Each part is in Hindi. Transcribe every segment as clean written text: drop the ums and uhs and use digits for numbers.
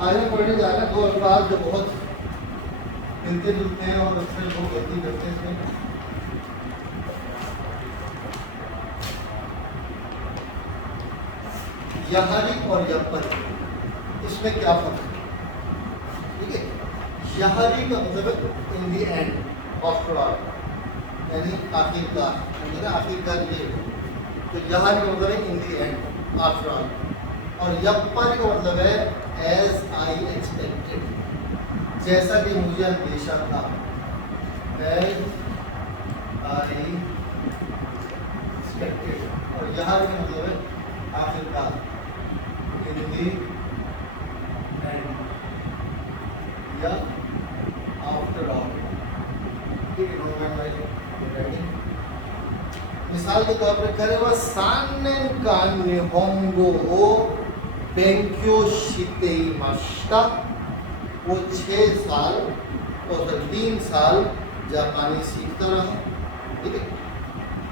आज हम पढ़ने जा रहे हैं दो अल्फाज जो बहुत मिलते जुलते हैं और अक्सर लोग गलती करते हैं इसमें। यहारी और यपरी, इसमें क्या फर्क है? ठीक है, यहारी का मतलब इन दी एंड, आफ्टर ऑल, यानी आखिरकार, आखिरकार ये। तो यहारी का मतलब है इन दी एंड, आफ्टर ऑल। और यपरी का मतलब है एज आई एक्सपेक्टेड, जैसा कि मुझे अंदेशा था। As I expected. और यहारी का मतलब है आखिरकार, इन दी एंड या आफ्टर ऑल। ठीक है, मिसाल के तौर पर करे वह सान्नेन कान निहोंगो ओ बेंक्यो शितेइमाशिता। वो 6 साल और 3 साल जापानी सीखता रहा। ठीक है,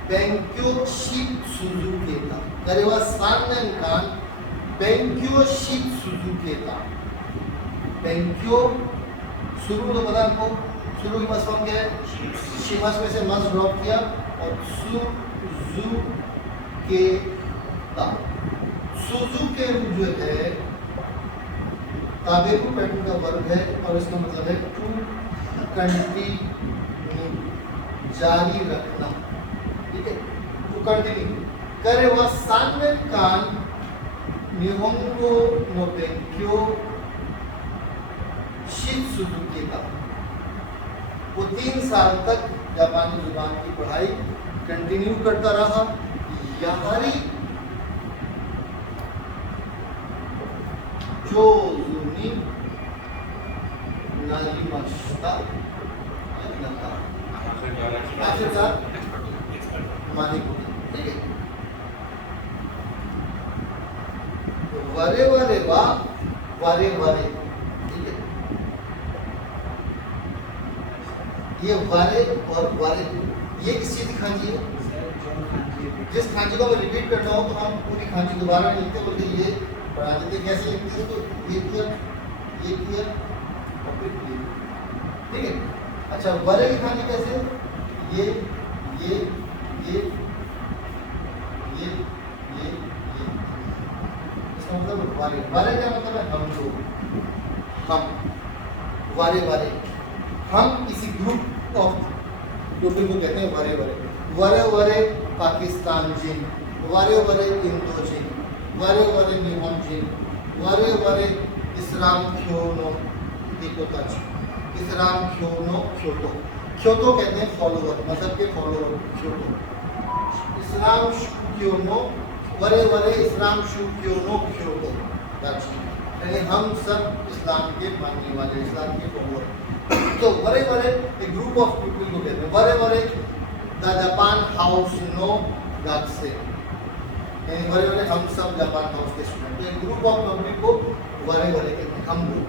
बेंक्यो शित सुजुकेता। करे वह सान्नेन कान बेंक्यो शित सुजुकेता। बेंक्यो शुरू तो पता आपको, शुरू की मस फॉर्म क्या है? शिमस में से मस ड्रॉप किया और सुजु के ता। सुजु के जो है ताबेकु पैटर्न का वर्ग है और इसका मतलब है टू कंटिन्यू, जारी रखना। ठीक है, टू कंटिन्यू। करे वह सान्नेन कान निहोंगो नो बेंक्यो शित सुजुकेता। वो 3 साल तक जापानी जुबान की पढ़ाई कंटिन्यू करता रहा। यहारी जो जुनी नारिमाशिता, आखिरकार मानी को। ठीक है, वरे वरे वा वरे वरे। ठीक है, ये वरे और वरे ये किस चीज की खांची है? जिस खांची को हमें रिपीट करना हो तो हम पूरी खांची दोबारा नहीं लिखते, बल्कि ये पढ़ा देते। कैसे लिखते हैं? तो ये किया और फिर ये। ठीक है, अच्छा, वरे की खांची कैसे? ये ये ये ये ये ये। इसका मतलब वारे। वारे क्या मतलब है? हम लोग, हम, वारे वारे। हम किसी ग्रुप ऑफ पीपल को कहते हैं वारे वारे। वारे वारे पाकिस्तान जिन, वारे वारे इंडो जिन, वारे वारे निहोन जिन, वारे वारे इस्लाम क्योनो हिकोताची, इस्लाम क्योनो क्योतो। क्योतो कहते हैं फॉलोवर, मतलब के फॉलोवर, क्योतो। इस्लाम क्योनो वरे वरे इस्लाम क्योनो क्योतो ताची, यानी हम सब इस्लाम के मानने वाले, इस्लाम के फॉलोवर। तो वरे वरे एक ग्रुप ऑफ पीपल को कहते हैं। वरे वरे द जापान हाउस नो गाक्से, यानी वरे वरे हम सब जापान हाउस के स्टूडेंट। एक ग्रुप ऑफ पब्लिक को वरे वरे कहते हैं, हम लोग।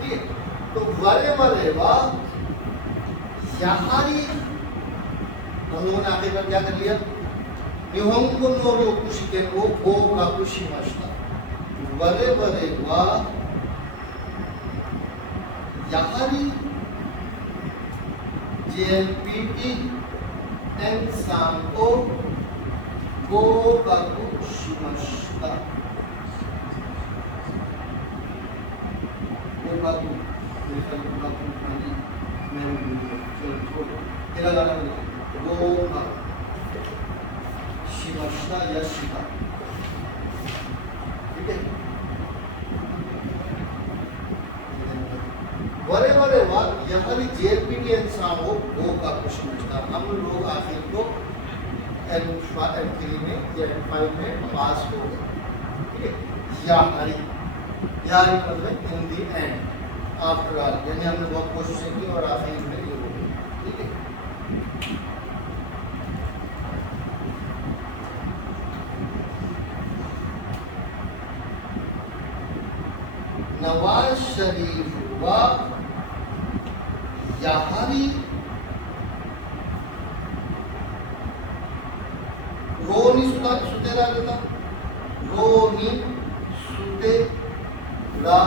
ठीक है, तो वरे वरे वा यहारी हम लोगों ने आखिर में क्या कर लिया? निहोंगो नो रोकुशिके को गो काकुशिमाशिता। वरे वरे वा यहारी JLPT and Sanko go Gakushimashita. वो बात मैं चलो छोड़ो, तेरा गाना वो शिमश्ता या शिता। ठीक है, वरे वरे वाक यहारी JLPT इंसान हो वो का कुशमश्ता। हम लोग आखिर को N3 में या N5 में पास हो गए। ठीक है, यहारी मतलब इन दी एंड, आफ्टर ऑल, यानी हमने बहुत कोशिशें की और आखिर में ये हो गई। ठीक है, नवाज शरीफ व यहारी रोनी सुतेरा देता, रोनी सुतेरा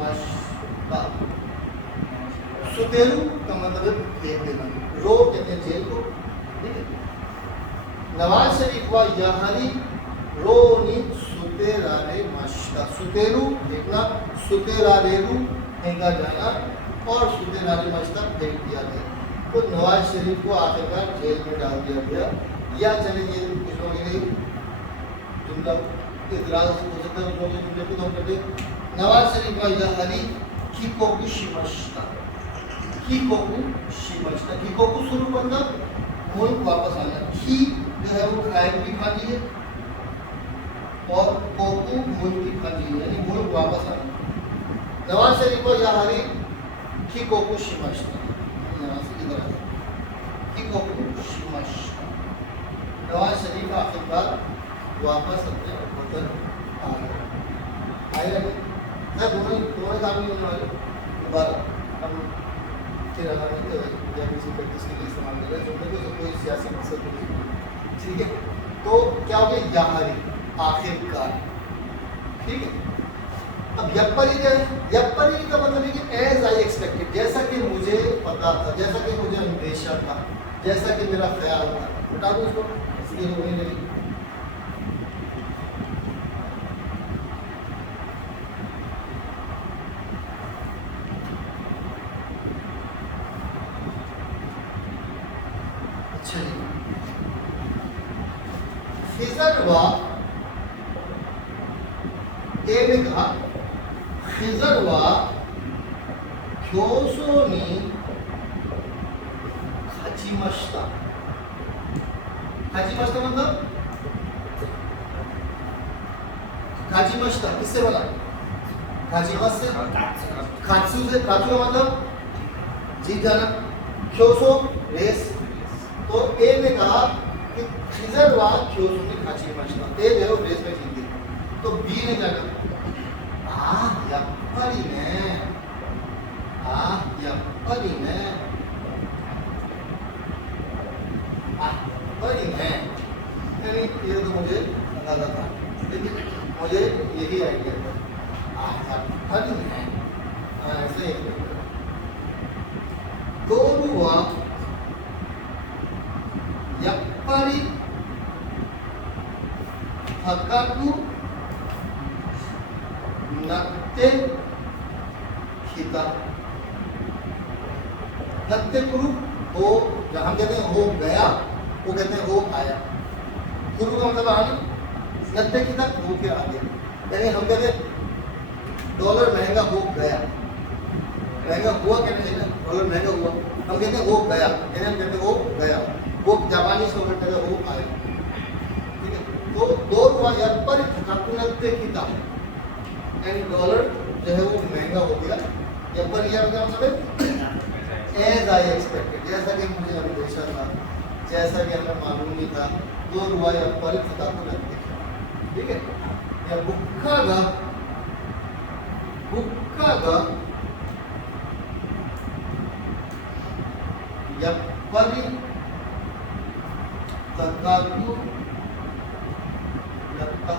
मश्ता। सुतेरू का मतलब है फेंक देना, रो कहते हैं जेल को, ठीक है। नवाज शरीफ हुआ याहरी रोनी सुतेरारे मश्ता, सुतेरू फेंकना, सुतेरारेरू फेंका जाना और सुतेरारे मश्ता फेंक दिया गया। तो नवाज शरीफ को आखिरकार जेल में डाल दिया गया। या चलिए कुछ लोग ये जुमला इतराज हो सकता है, लोग जुमले को हम कहते नवाज शरीफ हुआ याहरी किकोकु शिमश्ता, किकोकु शिमश्ता, किकोकु शुरू मतलब मुल्क वापस आना, की जो है वो खाए की खानी है और कोकु मुल्क की खानी है, यानी मुल्क वापस आना। नवाज शरीफ को याहरी किकोकु शिमश्ता, यहाँ से इधर आए किकोकु शिमश्ता, नवाज शरीफ आखिरकार वापस अपने वतन आ गए। आएगा नहीं दोनों काम नहीं होने वाले। दोबारा हम फिर हमारे जब इसी प्रैक्टिस के लिए इस्तेमाल कर रहे हैं, जुमले को कोई सियासी मकसद नहीं, ठीक है। तो क्या हो गया याहरी आखिरकार, ठीक है। अब यप्परी क्या है? यप्परी का मतलब है कि एज आई एक्सपेक्टेड, जैसा कि मुझे पता था, जैसा कि मुझे अंदेशा था, जैसा कि मेरा ख्याल था। बता दो उसको, इसलिए तो वही नहीं। अच्छा जी, खिजर हुआ ए ने कहा खिजर हुआ क्योसोनी खाचिमश्ता, खाचिमश्ता मतलब खाचिमश्ता किससे बना? खाचिमस से, खात्सु से, खात्सु का मतलब जीत जाना, क्योसो रेस। तो ए ने कहा कि खिजर हुआ क्योसोनी खाचिमश्ता, ए जो है वो रेस में जीत गई। तो बी ने क्या कहा? यप्परी ने, यप्परी ने, यप्परी ने, यानी ये तो मुझे अंदाजा था, लेकिन मुझे यही आइडिया था, यप्परी ने, ऐसे दोनों हुआ यप्परी हकाकु नत्ते खिता, नत्ते कुरु हो, जब हम कहते हैं हो गया, वो कहते हैं हो आया। कुरु का मतलब आना, नत्ते खिता हो के आ गया, यानी हम कहते हैं डॉलर महंगा हो गया, महंगा हुआ कहना चाहिए ना, डॉलर महंगा हुआ, हम कहते हैं हो गया, यानी हम कहते हैं हो गया, वो जापानी से कहते हैं हो आया, ठीक है। तो दो हुआ यप्परी हकाकु नत्ते खिता, यानी डॉलर जो है वो महंगा हो गया। यप्परी का मतलब है एज आई एक्सपेक्टेड, जैसा कि मुझे अंदेशा था, जैसा कि हमें मालूम नहीं था। दो रुआ यप्परी हकाकु नत्ते, ठीक है। या बुक्का गा, बुक्का गा यप्परी हकाकु नत्ता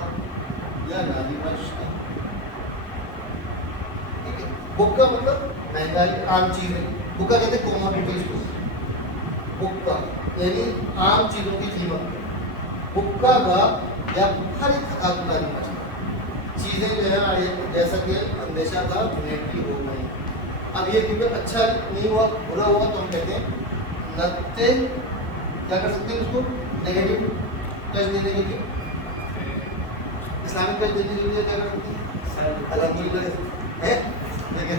या नारीमश्ता, बुक्का मतलब महंगाई, आम चीजें, बुक्का कहते हैं कमोडिटीज को, बुक्का यानी आम चीजों की कीमत। बुक्का का या हर एक हकाकुदारी मचना, चीजें जो है जैसा कि अंदेशा था महंगी हो गई। अब ये क्योंकि अच्छा नहीं हुआ, बुरा हुआ, तो हम कहते हैं नत्ते, क्या कर सकते हैं उसको नेगेटिव टच देने के लिए, इस्लामिक टच देने के लिए क्या कर सकते हैं? अल्हम्दुलिल्लाह है, लेकिन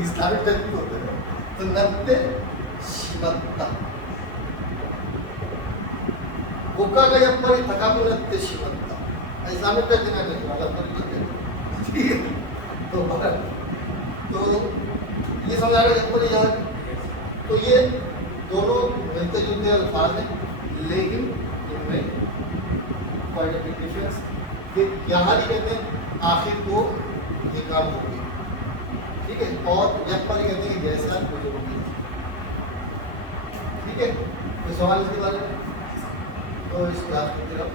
इस्लामिक टच भी होते हैं। तो नत्ते शिमत्ता, बुक्का का यप्परी हकाकु नत्ते शिमत्ता, इस्लामिक टच देना चाहिए, अल्हम्दुलिल्लाह, ठीक है। तो ये समझा रहे यप्परी यार, तो ये दोनों मिलते जुलते अल्फाज हैं, लेकिन इनमें क्वाइट अ बिग डिफरेंस। यहाँ नहीं कहते हैं आखिर को ये काम हो गया, ठीक है, और यप्परी कहते हैं कि जैसा कुछ हो गया, ठीक है। कोई सवाल इसके बारे में? तो इस क्लास को फिर आप